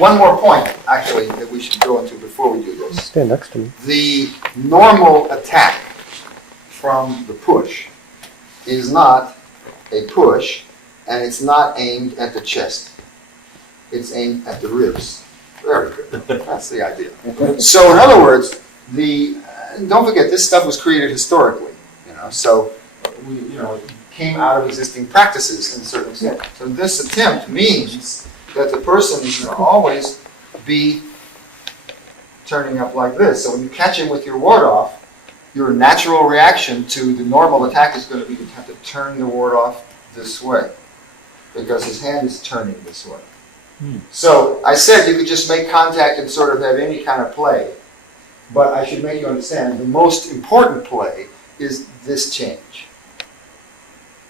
one more point, actually, that we should go into before we do this. Stand next to me. The normal attack from the push is not a push, and it's not aimed at the chest. It's aimed at the ribs. Very good. That's the idea. So in other words, don't forget, this stuff was created historically. So it came out of existing practices in a certain extent. So this attempt means that the person is going to always be turning up like this. So when you catch him with your ward off, your natural reaction to the normal attack is going to be to have to turn the ward off this way, because his hand is turning this way. So I said you could just make contact and sort of have any kind of play, but I should make you understand the most important play is this change.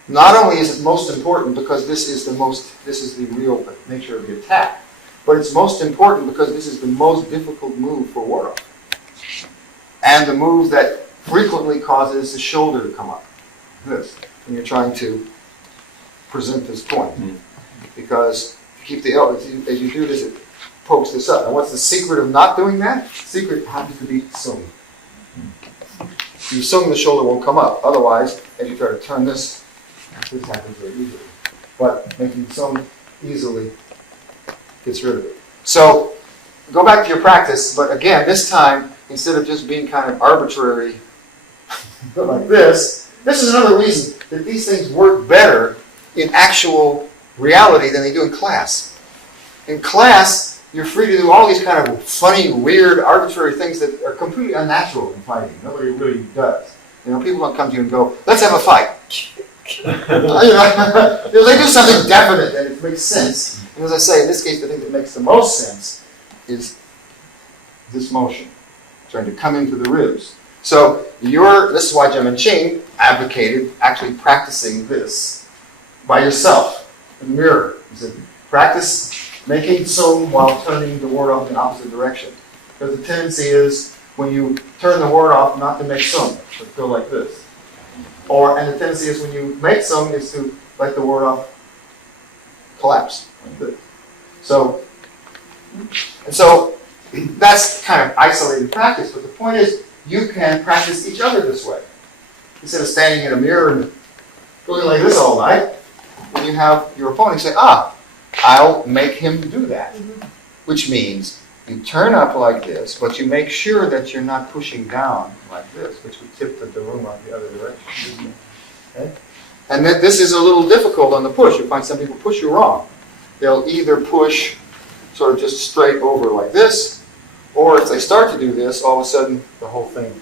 Not only is it most important because this is the real nature of the attack, but it's most important because this is the most difficult move for ward off, and the move that frequently causes the shoulder to come up. This, when you're trying to present this point, because to keep the elbow, as you do this, it pokes this up. And what's the secret of not doing that? The secret happens to be sung. If you sung, the shoulder won't come up. Otherwise, as you try to turn this happens very easily. But making sung easily gets rid of it. So go back to your practice, but again, this time, instead of just being kind of arbitrary like this is another reason that these things work better in actual reality than they do in class. In class, you're free to do all these kind of funny, weird, arbitrary things that are completely unnatural in fighting. Nobody really does. People don't come to you and go, let's have a fight. They do something definite and it makes sense. And as I say, in this case, the thing that makes the most sense is this motion, trying to come into the ribs. So this is why Jimin Ching advocated actually practicing this by yourself in the mirror. He said, practice making sung while turning the ward off in the opposite direction. Because the tendency is when you turn the ward off not to make sung, but go like this. And the tendency is when you make sung is to let the ward off collapse like this. So that's kind of isolated practice, but the point is you can practice each other this way. Instead of standing in a mirror and going like this all night, when you have your opponent say, I'll make him do that. Which means you turn up like this, but you make sure that you're not pushing down like this, which would tip the daruma the other direction. Okay? And that this is a little difficult on the push. You find some people push you wrong. They'll either push sort of just straight over like this, or if they start to do this, all of a sudden the whole thing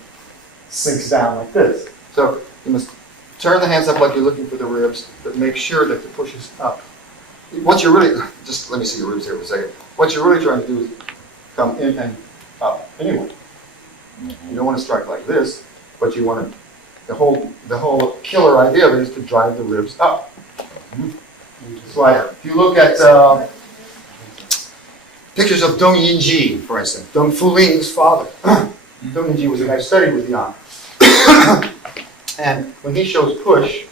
sinks down like this. So you must turn the hands up like you're looking for the ribs, but make sure that the push is up. What you're really, just let me see your ribs here for a second. What you're really trying to do is come in and up anyway. You don't want to strike like this, but you want to, the whole killer idea of it is to drive the ribs up. So if you look at pictures of Dong Yinji, for instance, Dong Fuling's father. Dong Yinji was a guy who studied with Yang. And when he shows push,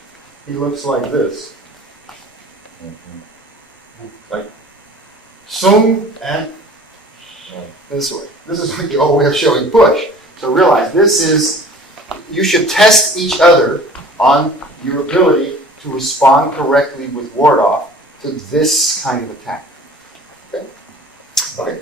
he looks like this. Like sung and this way. This is the old way of showing push. So realize you should test each other on your ability to respond correctly with ward off to this kind of attack. Okay? Okay.